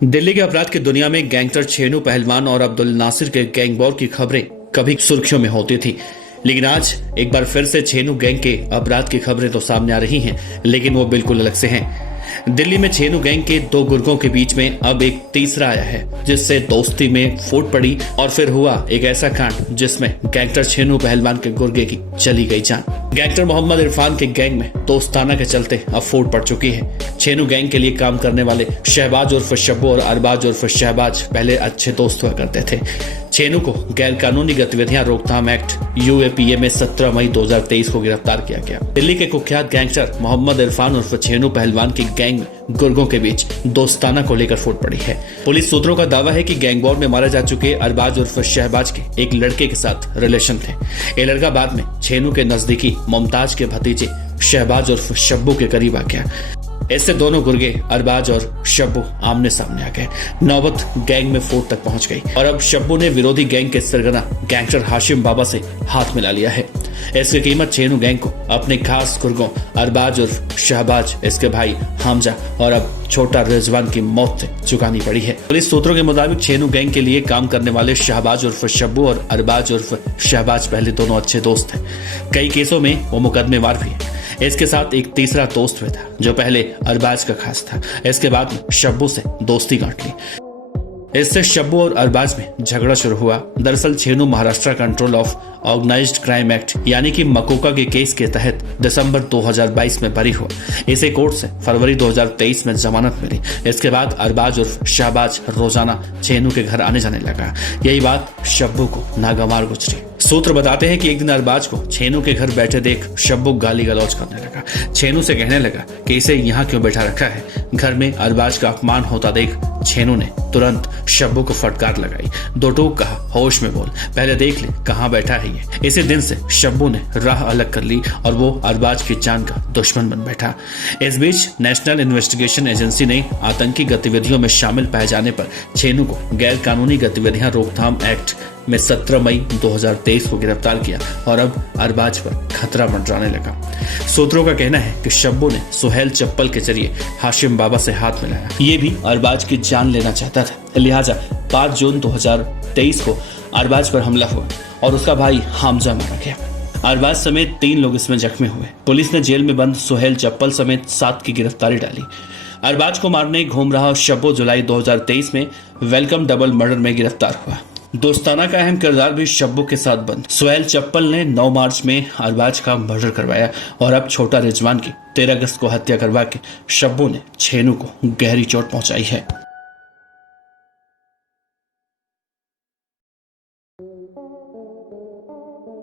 दिल्ली के अपराध की दुनिया में गैंगस्टर छेनू पहलवान और अब्दुल नासिर के गैंग वॉर की खबरें कभी सुर्खियों में होती थी, लेकिन आज एक बार फिर से छेनू गैंग के अपराध की खबरें तो सामने आ रही हैं, लेकिन वो बिल्कुल अलग से हैं। दिल्ली में छेनू गैंग के दो गुर्गों के बीच में अब एक तीसरा आया है, जिससे दोस्ती में फूट पड़ी और फिर हुआ एक ऐसा कांड जिसमें गैंगस्टर छेनू पहलवान के गुर्गे की चली गई जान। गैंगस्टर मोहम्मद इरफान के गैंग में दोस्ताना के चलते अब फूट पड़ चुकी है। छेनू गैंग के लिए काम करने वाले शहबाज उर्फ शब्बू और अरबाज उर्फ शहबाज पहले अच्छे दोस्त हुआ करते थे। छेनू को गैर कानूनी गतिविधियां रोकथाम एक्ट यूएपीए में 17 मई 2023 को गिरफ्तार किया गया। दिल्ली के कुख्यात गैंगस्टर मोहम्मद इरफान उर्फ छेनू पहलवान की गैंग में गुर्गों के बीच दोस्ताना को लेकर फूट पड़ी है। पुलिस सूत्रों का दावा है कि गैंग वॉर में मारे जा चुके अरबाज उर्फ शहबाज के एक लड़के के साथ रिलेशन थे। ये लड़का बाद में छेनू के नजदीकी मुमताज के भतीजे शहबाज उर्फ शब्बू के करीब आ गया। इससे दोनों गुर्गे अरबाज और शब्बू आमने सामने आ गए। नौबत गैंग में फूट तक पहुंच गई और अब शब्बू ने विरोधी गैंग के सरगना गैंगस्टर हाशिम बाबा से हाथ मिला लिया है। इसकी कीमत छेनू गैंग को अपने खास गुर्गों अरबाज उर्फ शहबाज, इसके भाई हमजा और अब छोटा रिजवान की मौत से चुकानी पड़ी है। पुलिस सूत्रों के मुताबिक छेनू गैंग के लिए काम करने वाले शहबाज उर्फ शब्बू और अरबाज उर्फ शहबाज पहले दोनों अच्छे दोस्त थे। कई केसों में वो मुकदमेवार भी है। इसके साथ एक तीसरा दोस्त भी था जो पहले अरबाज का खास था। इसके बाद में शब्बू से दोस्ती गांठ ली। इससे शब्बू और अरबाज में झगड़ा शुरू हुआ। दरअसल Chhenu Maharashtra control of organised crime act यानी कि मकोका के केस के तहत दिसंबर 2022 में बरी हुआ। इसे कोर्ट से फरवरी 2023 में जमानत मिली। इसके बाद अरबाज उर्फ शहबाज रोजाना छेनू के घर आने जाने लगा। यही बात शब्बू को नागवार गुजरी। सूत्र बताते हैं कि एक दिन अरबाज को छेनू के घर बैठे देख शब्बू गाली गलौज करने लगा। छेनू से कहने लगा कि इसे यहाँ क्यों बैठा रखा है। घर में अरबाज का अपमान होता देख छेनू ने तुरंत शब्बू को फटकार लगाई। दो टूक कहा, होश में बोल, पहले देख ले कहाँ बैठा है ये। इसी दिन से शब्बू ने राह अलग कर ली और वो अरबाज की जान का दुश्मन बन बैठा। इस बीच नेशनल इन्वेस्टिगेशन एजेंसी ने आतंकी गतिविधियों में शामिल पाए जाने पर छेनू को गैर कानूनी गतिविधियां रोकथाम एक्ट में 17 मई 2023 को गिरफ्तार किया और अब अरबाज पर खतरा मंडराने लगा। सूत्रों का कहना है कि शब्बू ने सुहेल चप्पल के जरिए हाशिम बाबा से हाथ मिलाया। ये भी अरबाज की जान लेना चाहता था। लिहाजा 5 जून 2023 को अरबाज पर हमला हुआ और उसका भाई हमजा मारा गया। अरबाज समेत 3 लोग इसमें जख्मी हुए। पुलिस ने जेल में बंद सुहेल चप्पल समेत 7 की गिरफ्तारी डाली। अरबाज को मारने घूम रहा शब्बू जुलाई 2023 में वेलकम डबल मर्डर में गिरफ्तार हुआ। दोस्ताना का अहम किरदार भी शब्बू के साथ बंद। सुहेल चप्पल ने 9 मार्च में अरबाज का मर्डर करवाया और अब छोटा रिजवान की 13 अगस्त को हत्या करवा के शब्बू ने छेनू को गहरी चोट पहुंचाई है।